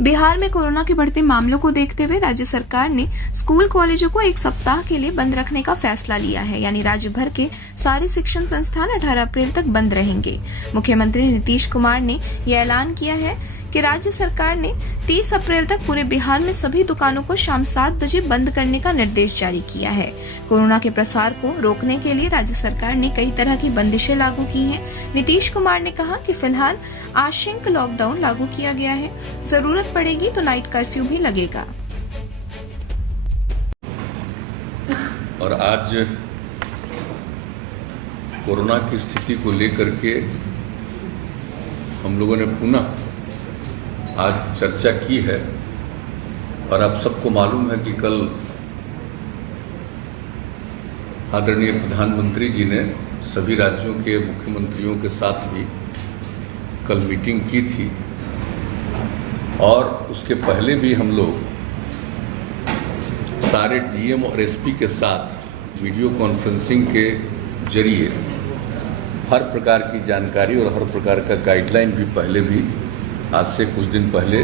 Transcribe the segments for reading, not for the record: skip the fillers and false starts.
बिहार में कोरोना के बढ़ते मामलों को देखते हुए राज्य सरकार ने स्कूल कॉलेजों को एक सप्ताह के लिए बंद रखने का फैसला लिया है। यानी राज्य भर के सारे शिक्षण संस्थान 18 अप्रैल तक बंद रहेंगे। मुख्यमंत्री नीतीश कुमार ने यह ऐलान किया है कि राज्य सरकार ने 30 अप्रैल तक पूरे बिहार में सभी दुकानों को शाम 7 बजे बंद करने का निर्देश जारी किया है। कोरोना के प्रसार को रोकने के लिए राज्य सरकार ने कई तरह की बंदिशें लागू की हैं। नीतीश कुमार ने कहा कि फिलहाल आंशिक लॉकडाउन लागू किया गया है, जरूरत पड़ेगी तो नाइट कर्फ्यू भी लगेगा। और आज कोरोना की स्थिति को लेकर के हम लोगों ने पुनः आज चर्चा की है और आप सबको मालूम है कि कल आदरणीय प्रधानमंत्री जी ने सभी राज्यों के मुख्यमंत्रियों के साथ भी कल मीटिंग की थी और उसके पहले भी हम लोग सारे डीएम और एसपी के साथ वीडियो कॉन्फ्रेंसिंग के जरिए हर प्रकार की जानकारी और हर प्रकार का गाइडलाइन भी पहले भी आज से कुछ दिन पहले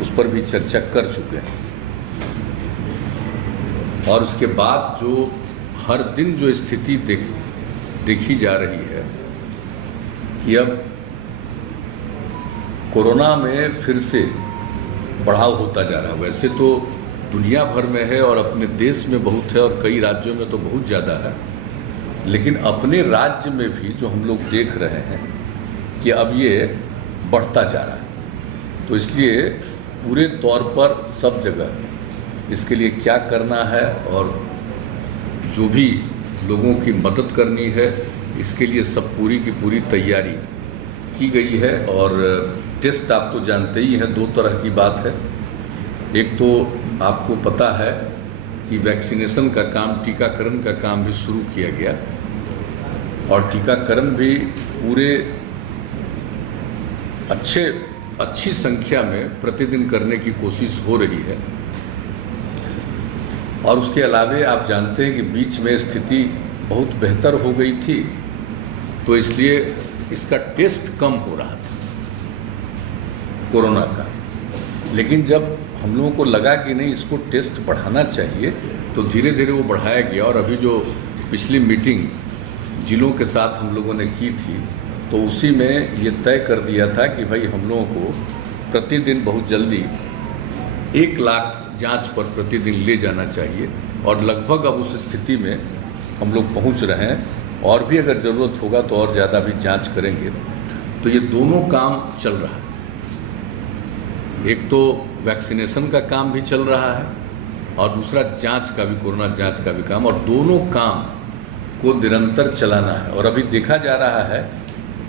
उस पर भी चर्चा कर चुके हैं। और उसके बाद जो हर दिन जो स्थिति देखी जा रही है कि अब कोरोना में फिर से बढ़ाव होता जा रहा है। वैसे तो दुनिया भर में है और अपने देश में बहुत है और कई राज्यों में तो बहुत ज़्यादा है, लेकिन अपने राज्य में भी जो हम लोग देख रहे हैं कि अब ये बढ़ता जा रहा है। तो इसलिए पूरे तौर पर सब जगह इसके लिए क्या करना है और जो भी लोगों की मदद करनी है इसके लिए सब पूरी की पूरी तैयारी की गई है। और टेस्ट आप तो जानते ही हैं, दो तरह की बात है। एक तो आपको पता है कि वैक्सीनेशन का काम, टीकाकरण का काम भी शुरू किया गया और टीकाकरण भी पूरे अच्छी संख्या में प्रतिदिन करने की कोशिश हो रही है। और उसके अलावे आप जानते हैं कि बीच में स्थिति बहुत बेहतर हो गई थी, तो इसलिए इसका टेस्ट कम हो रहा था कोरोना का। लेकिन जब हम लोगों को लगा कि नहीं, इसको टेस्ट बढ़ाना चाहिए, तो धीरे धीरे वो बढ़ाया गया। और अभी जो पिछली मीटिंग जिलों के साथ हम लोगों ने की थी, तो उसी में ये तय कर दिया था कि भाई हम लोगों को प्रतिदिन बहुत जल्दी 1 लाख जांच पर प्रतिदिन ले जाना चाहिए। और लगभग अब उस स्थिति में हम लोग पहुंच रहे हैं और भी अगर ज़रूरत होगा तो और ज़्यादा भी जांच करेंगे। तो ये दोनों काम चल रहा है। एक तो वैक्सीनेशन का काम भी चल रहा है और दूसरा जांच का भी, कोरोना जांच का भी काम, और दोनों काम को निरंतर चलाना है। और अभी देखा जा रहा है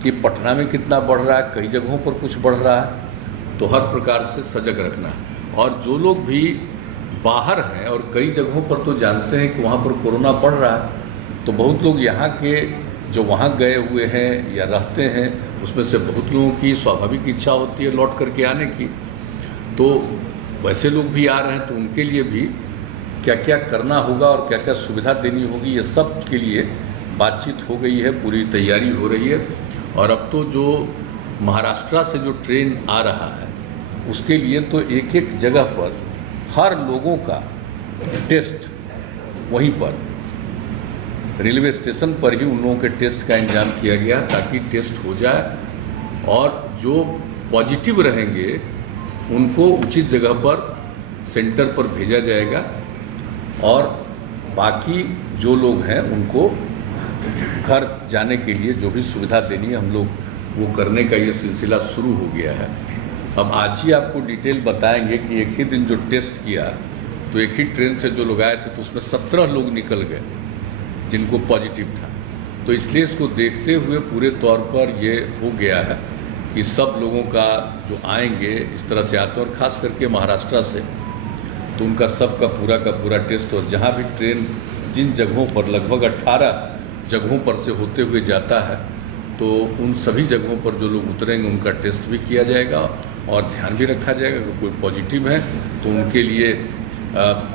कि पटना में कितना बढ़ रहा है, कई जगहों पर कुछ बढ़ रहा है, तो हर प्रकार से सजग रखना है। और जो लोग भी बाहर हैं और कई जगहों पर तो जानते हैं कि वहाँ पर कोरोना बढ़ रहा है, तो बहुत लोग यहाँ के जो वहाँ गए हुए हैं या रहते हैं, उसमें से बहुत लोगों की स्वाभाविक इच्छा होती है लौट करके आने की। तो वैसे लोग भी आ रहे हैं, तो उनके लिए भी क्या क्या करना होगा और क्या क्या सुविधा देनी होगी, ये सब के लिए बातचीत हो गई है, पूरी तैयारी हो रही है। और अब तो जो महाराष्ट्र से जो ट्रेन आ रहा है, उसके लिए तो एक एक जगह पर हर लोगों का टेस्ट वहीं पर रेलवे स्टेशन पर ही उन लोगों के टेस्ट का इंतजाम किया गया, ताकि टेस्ट हो जाए और जो पॉजिटिव रहेंगे उनको उचित जगह पर सेंटर पर भेजा जाएगा और बाकी जो लोग हैं उनको घर जाने के लिए जो भी सुविधा देनी है हम लोग वो करने का ये सिलसिला शुरू हो गया है। अब आज ही आपको डिटेल बताएंगे कि एक ही दिन जो टेस्ट किया, तो एक ही ट्रेन से जो लोग आए थे तो उसमें 17 लोग निकल गए जिनको पॉजिटिव था। तो इसलिए इसको देखते हुए पूरे तौर पर ये हो गया है कि सब लोगों का जो आएंगे इस तरह से आते हैं, और ख़ास करके महाराष्ट्र से, तो उनका सब का पूरा टेस्ट। और जहाँ भी ट्रेन जिन जगहों पर लगभग 18 जगहों पर से होते हुए जाता है, तो उन सभी जगहों पर जो लोग उतरेंगे उनका टेस्ट भी किया जाएगा और ध्यान भी रखा जाएगा कि कोई पॉजिटिव है तो उनके लिए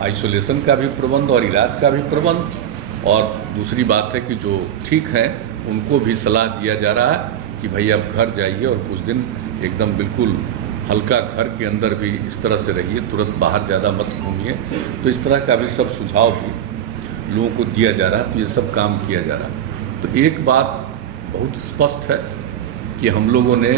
आइसोलेशन का भी प्रबंध और इलाज का भी प्रबंध। और दूसरी बात है कि जो ठीक हैं उनको भी सलाह दिया जा रहा है कि भाई आप घर जाइए और कुछ दिन एकदम बिल्कुल हल्का घर के अंदर भी इस तरह से रहिए, तुरंत बाहर ज़्यादा मत घूमिए। तो इस तरह का भी सब सुझाव भी लोगों को दिया जा रहा है, तो ये सब काम किया जा रहा है। तो एक बात बहुत स्पष्ट है कि हम लोगों ने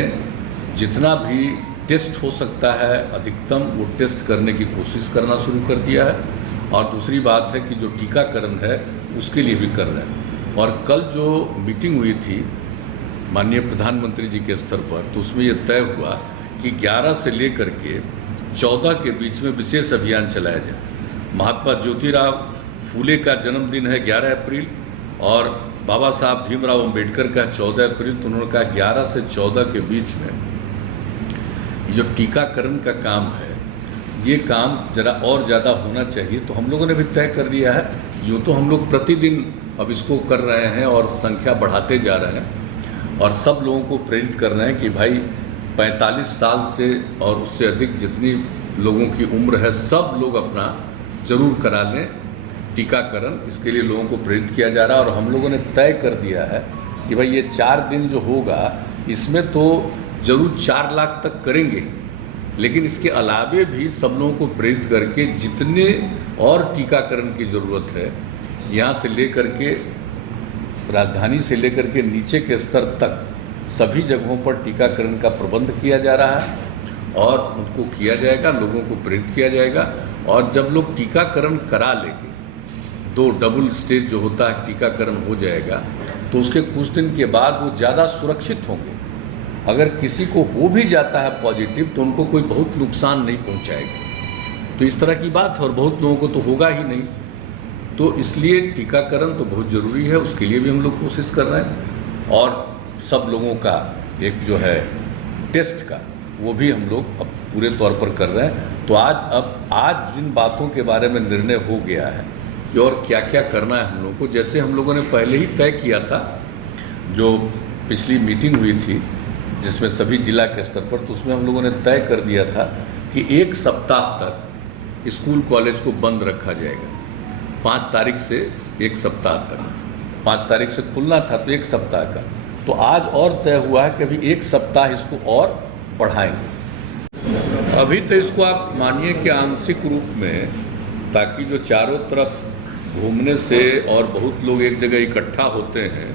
जितना भी टेस्ट हो सकता है अधिकतम वो टेस्ट करने की कोशिश करना शुरू कर दिया है। और दूसरी बात है कि जो टीकाकरण है उसके लिए भी कर रहे हैं। और कल जो मीटिंग हुई थी माननीय प्रधानमंत्री जी के स्तर पर, तो उसमें ये तय हुआ कि 11 से लेकर के 14 के बीच में विशेष अभियान चलाया जाए। महात्मा ज्योतिराव फूले का जन्मदिन है 11 अप्रैल और बाबा साहब भीमराव अंबेडकर का 14 अप्रैल। तो उन्होंने कहा 11 से 14 के बीच में जो टीकाकरण का काम है ये काम जरा और ज़्यादा होना चाहिए। तो हम लोगों ने भी तय कर लिया है, यूँ तो हम लोग प्रतिदिन अब इसको कर रहे हैं और संख्या बढ़ाते जा रहे हैं और सब लोगों को प्रेरित कर रहे हैं कि भाई 45 साल से और उससे अधिक जितनी लोगों की उम्र है सब लोग अपना ज़रूर करा लें टीकाकरण। इसके लिए लोगों को प्रेरित किया जा रहा है। और हम लोगों ने तय कर दिया है कि भाई ये 4 दिन जो होगा इसमें तो ज़रूर 4 लाख तक करेंगे, लेकिन इसके अलावे भी सब लोगों को प्रेरित करके जितने और टीकाकरण की ज़रूरत है यहाँ से लेकर के राजधानी से लेकर के नीचे के स्तर तक सभी जगहों पर टीकाकरण का प्रबंध किया जा रहा है और उनको किया जाएगा, लोगों को प्रेरित किया जाएगा। और जब लोग टीकाकरण करा लेंगे, 2 डबल स्टेज जो होता है टीकाकरण हो जाएगा, तो उसके कुछ दिन के बाद वो ज़्यादा सुरक्षित होंगे। अगर किसी को हो भी जाता है पॉजिटिव तो उनको कोई बहुत नुकसान नहीं पहुंचाएगा। तो इस तरह की बात है और बहुत लोगों को तो होगा ही नहीं। तो इसलिए टीकाकरण तो बहुत ज़रूरी है, उसके लिए भी हम लोग कोशिश कर रहे हैं। और सब लोगों का एक जो है टेस्ट का वो भी हम लोग अब पूरे तौर पर कर रहे हैं। तो आज जिन बातों के बारे में निर्णय हो गया है कि और क्या क्या करना है हम लोगों को, जैसे हम लोगों ने पहले ही तय किया था, जो पिछली मीटिंग हुई थी जिसमें सभी जिला के स्तर पर, तो उसमें हम लोगों ने तय कर दिया था कि 1 सप्ताह तक स्कूल कॉलेज को बंद रखा जाएगा। 5 तारीख से 1 सप्ताह तक, 5 तारीख से खुलना था तो 1 सप्ताह का। तो आज और तय हुआ है कि अभी 1 सप्ताह इसको और बढ़ाएंगे। अभी तो इसको आप मानिए कि आंशिक रूप में, ताकि जो चारों तरफ घूमने से और बहुत लोग एक जगह इकट्ठा होते हैं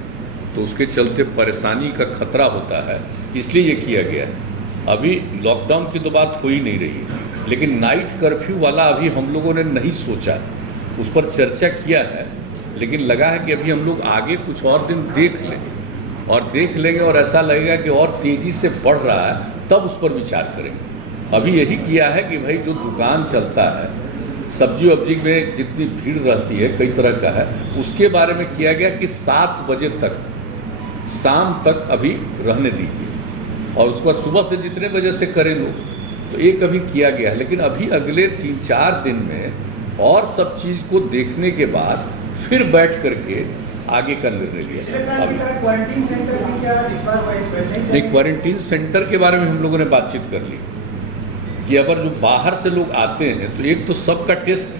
तो उसके चलते परेशानी का खतरा होता है, इसलिए ये किया गया है। अभी लॉकडाउन की तो बात हो ही नहीं रही, लेकिन नाइट कर्फ्यू वाला अभी हम लोगों ने नहीं सोचा, उस पर चर्चा किया है, लेकिन लगा है कि अभी हम लोग आगे कुछ और दिन देख लें और देख लेंगे और ऐसा लगेगा कि और तेज़ी से बढ़ रहा है तब उस पर विचार करेंगे। अभी यही किया है कि भाई जो दुकान चलता है, सब्जी वब्जी में जितनी भीड़ रहती है कई तरह का है, उसके बारे में किया गया कि 7 बजे तक शाम तक अभी रहने दीजिए और उसके बाद सुबह से जितने बजे से करें लोग, तो एक अभी किया गया है। लेकिन अभी अगले 3-4 दिन में और सब चीज़ को देखने के बाद फिर बैठ करके आगे का निर्णय लिया। अभी क्वारंटीन सेंटर की क्या इस बार नहीं, क्वारंटीन सेंटर के बारे में हम लोगों ने बातचीत कर ली कि अगर जो बाहर से लोग आते हैं तो एक तो सबका टेस्ट,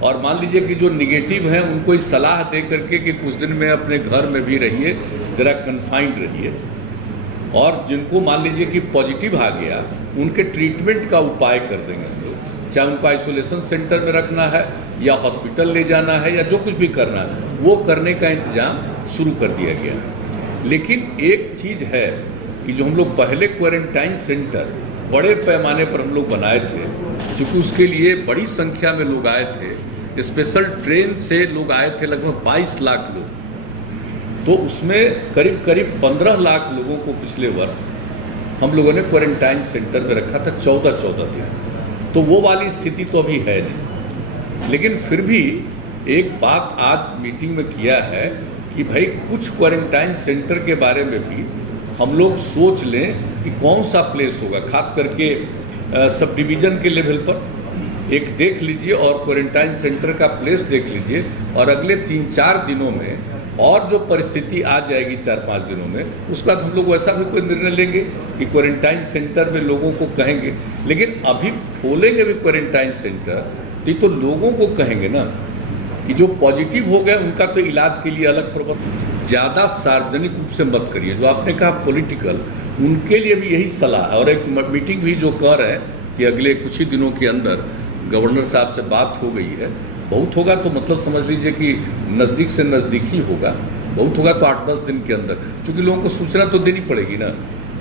और मान लीजिए कि जो निगेटिव हैं उनको ही सलाह दे करके कि कुछ दिन में अपने घर में भी रहिए, ज़रा कन्फाइंड रहिए। और जिनको मान लीजिए कि पॉजिटिव आ गया उनके ट्रीटमेंट का उपाय कर देंगे हम लोग, चाहे उनको आइसोलेशन सेंटर में रखना है या हॉस्पिटल ले जाना है या जो कुछ भी करना है वो करने का इंतजाम शुरू कर दिया गया। लेकिन एक चीज़ है कि जो हम लोग पहले क्वारंटाइन सेंटर बड़े पैमाने पर हम लोग बनाए थे, चूँकि उसके लिए बड़ी संख्या में लोग आए थे, स्पेशल ट्रेन से लोग आए थे, लगभग 22 लाख लोग, तो उसमें करीब करीब 15 लाख लोगों को पिछले वर्ष हम लोगों ने क्वारंटाइन सेंटर में रखा था 14-14 दिन। तो वो वाली स्थिति तो अभी है नहीं, लेकिन फिर भी एक बात आज मीटिंग में किया है कि भाई कुछ क्वारंटाइन सेंटर के बारे में भी हम लोग सोच लें कि कौन सा प्लेस होगा, खास करके सब डिवीज़न के लेवल पर एक देख लीजिए और क्वारंटाइन सेंटर का प्लेस देख लीजिए। और अगले 3-4 दिनों में और जो परिस्थिति आ जाएगी 4-5 दिनों में, उसके बाद हम लोग वैसा भी कोई निर्णय लेंगे कि क्वारंटाइन सेंटर में लोगों को कहेंगे। लेकिन अभी खोलेंगे भी क्वारंटाइन सेंटर तो लोगों को कहेंगे ना कि जो पॉजिटिव हो गए उनका तो इलाज के लिए अलग प्रबंध, ज़्यादा सार्वजनिक रूप से मत करिए। जो आपने कहा पॉलिटिकल, उनके लिए भी यही सलाह है। और एक मीटिंग भी जो कर रहे हैं कि अगले कुछ ही दिनों के अंदर गवर्नर साहब से बात हो गई है। बहुत होगा तो मतलब समझ लीजिए कि नज़दीक से नज़दीक ही होगा, बहुत होगा तो 8-10 दिन के अंदर, क्योंकि लोगों को सूचना तो देनी पड़ेगी ना,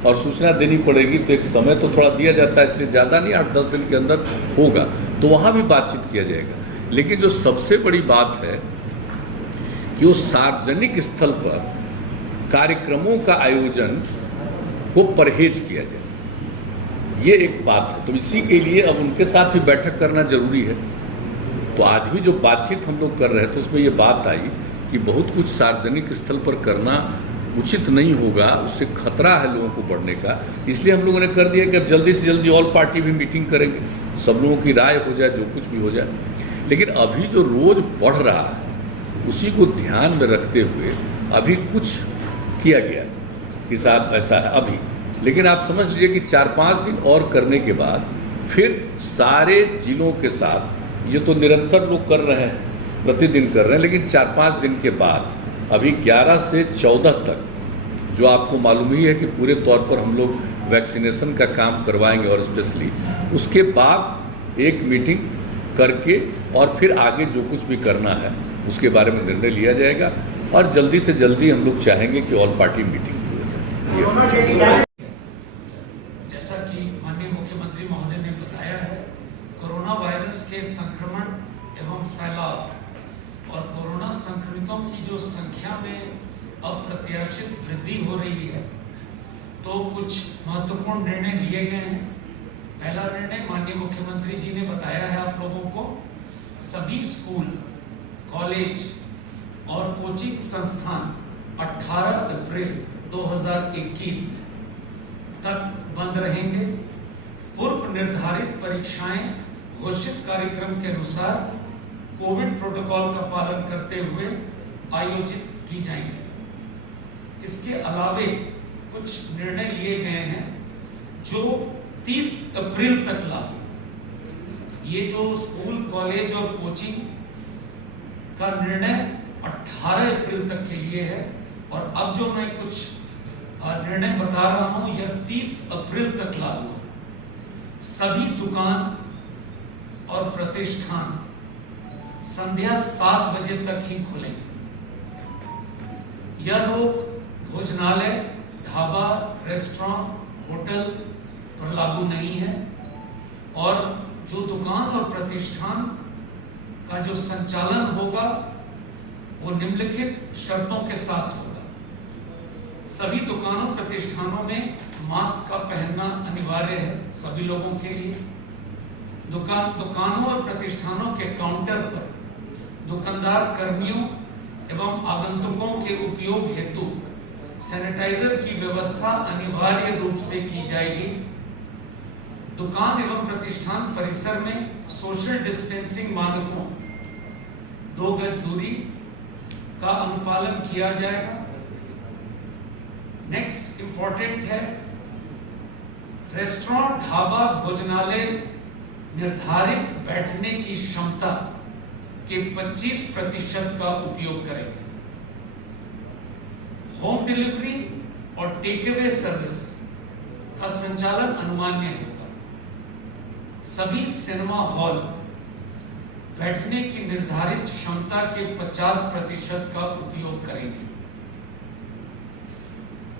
और सूचना देनी पड़ेगी तो एक समय तो थोड़ा दिया जाता है, इसलिए ज़्यादा नहीं, 8-10 दिन के अंदर होगा, तो वहाँ भी बातचीत किया जाएगा। लेकिन जो सबसे बड़ी बात है कि वो सार्वजनिक स्थल पर कार्यक्रमों का आयोजन को परहेज किया जाए, ये एक बात है। तो इसी के लिए अब उनके साथ भी बैठक करना जरूरी है। तो आज भी जो बातचीत हम लोग कर रहे थे उसमें ये बात आई कि बहुत कुछ सार्वजनिक स्थल पर करना उचित नहीं होगा, उससे खतरा है लोगों को बढ़ने का। इसलिए हम लोगों ने कर दिया कि अब जल्दी से जल्दी ऑल पार्टी भी मीटिंग करेंगे, सब लोगों की राय हो जाए, जो कुछ भी हो जाए। लेकिन अभी जो रोज बढ़ रहा है उसी को ध्यान में रखते हुए अभी कुछ किया गया कि साहब ऐसा है अभी। लेकिन आप समझ लीजिए कि 4-5 दिन और करने के बाद फिर सारे जिलों के साथ, ये तो निरंतर लोग कर रहे हैं, प्रतिदिन कर रहे हैं, लेकिन 4-5 दिन के बाद अभी 11 से 14 तक जो आपको मालूम ही है कि पूरे तौर पर हम लोग वैक्सीनेशन का काम करवाएंगे, और स्पेशली उसके बाद एक मीटिंग करके और फिर आगे जो कुछ भी करना है उसके बारे में निर्णय लिया जाएगा। और जल्दी से जल्दी हम लोग चाहेंगे कि ऑल पार्टी मीटिंग हो जाए। जैसा कि माननीय मुख्यमंत्री महोदय ने बताया है, कोरोना वायरस के संक्रमण एवं फैलाव और कोरोना संक्रमितों की जो संख्या में अप्रत्याशित वृद्धि हो रही है, तो कुछ महत्वपूर्ण निर्णय लिए गए हैं। पहला निर्णय माननीय मुख्यमंत्री जी ने बताया है आप लोगों को, सभी स्कूल, कॉलेज और कोचिंग संस्थान 18 अप्रैल 2021 तक बंद रहेंगे। पूर्व निर्धारित परीक्षाएं घोषित कार्यक्रम के अनुसार कोविड प्रोटोकॉल का पालन करते हुए आयोजित की जाएंगी। इसके अलावे कुछ निर्णय लिए गए हैं जो 30 अप्रैल तक लागू। ये जो स्कूल, कॉलेज और कोचिंग का निर्णय 18 अप्रैल तक के लिए है, और अब जो मैं कुछ निर्णय बता रहा हूं यह 30 अप्रैल तक लागू है। सभी दुकान और प्रतिष्ठान संध्या 7 बजे तक ही खुलेंगे। यह लोग भोजनालय, ढाबा, रेस्टोरेंट, होटल पर लागू नहीं है, और जो दुकान और प्रतिष्ठान का जो संचालन होगा वो निम्नलिखित शर्तों के साथ होगा। सभी दुकानों, प्रतिष्ठानों में मास्क का पहनना अनिवार्य है सभी लोगों के लिए। दुकानों और प्रतिष्ठानों के काउंटर पर दुकानदार कर्मियों एवं आगंतुकों के उपयोग हेतु सैनिटाइजर की व्यवस्था अनिवार्य रूप से की जाएगी। दुकान एवं प्रतिष्ठान परिसर में सोशल डिस्टेंसिंग मानकों 2 गज दूरी का अनुपालन किया जाएगा। नेक्स्ट इंपॉर्टेंट है, रेस्टोरेंट, ढाबा, भोजनालय निर्धारित बैठने की क्षमता के 25% का उपयोग करेंगे। होम डिलीवरी और टेक अवे सर्विस का संचालन अनुमान्य होगा। सभी सिनेमा हॉल बैठने की निर्धारित क्षमता के 50% का उपयोग करेंगे।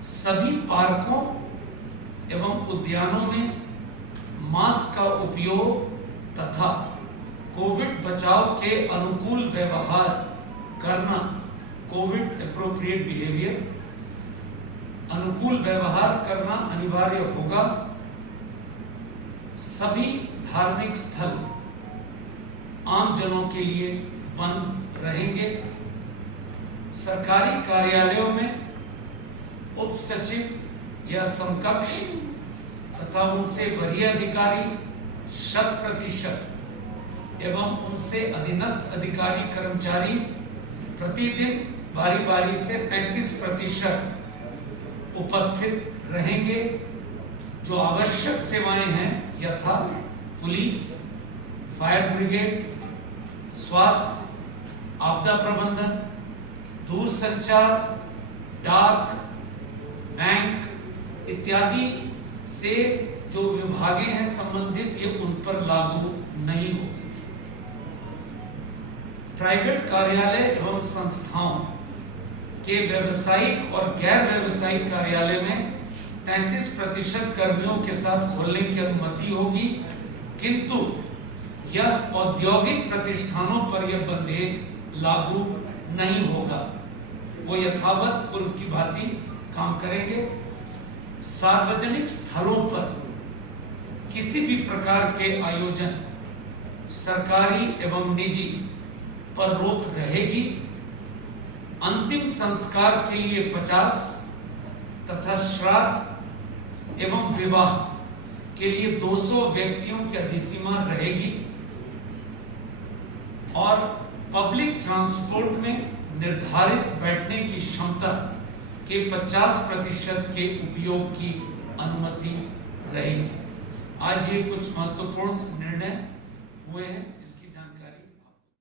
सभी पार्कों एवं उद्यानों में मास्क का उपयोग तथा कोविड बचाव के अनुकूल व्यवहार करना, कोविड एप्रोप्रिएट बिहेवियर, अनुकूल व्यवहार करना अनिवार्य होगा। सभी धार्मिक स्थल आम जनों के लिए बंद रहेंगे। सरकारी कार्यालयों में उप सचिव या समकक्ष तथा उनसे वरीय अधिकारी 100% एवं उनसे अधीनस्थ अधिकारी कर्मचारी प्रतिदिन बारी बारी से 35% उपस्थित रहेंगे। जो आवश्यक सेवाएं हैं यथा पुलिस, फायर ब्रिगेड, स्वास्थ्य, आपदा प्रबंधन, दूरसंचार, डाक, बैंक इत्यादि से जो विभागें हैं संबंधित, ये उन पर लागू नहीं होगी। प्राइवेट कार्यालय एवं संस्थाओं के व्यावसायिक और गैर व्यावसायिक कार्यालय में 33% कर्मियों के साथ खोलने की अनुमति होगी, किंतु यह औद्योगिक प्रतिष्ठानों पर यह बंदेज लागू नहीं होगा। वो यथावत पूर्व की भांति काम करेंगे। सार्वजनिक स्थलों पर किसी भी प्रकार के आयोजन, सरकारी एवं निजी, पर रोक रहेगी। अंतिम संस्कार के लिए 50 तथा श्राद्ध एवं विवाह के लिए 200 व्यक्तियों की अधिसीमा रहेगी और पब्लिक ट्रांसपोर्ट में निर्धारित बैठने की क्षमता के 50% के उपयोग की अनुमति रहेगी। आज ये कुछ महत्वपूर्ण निर्णय हुए हैं।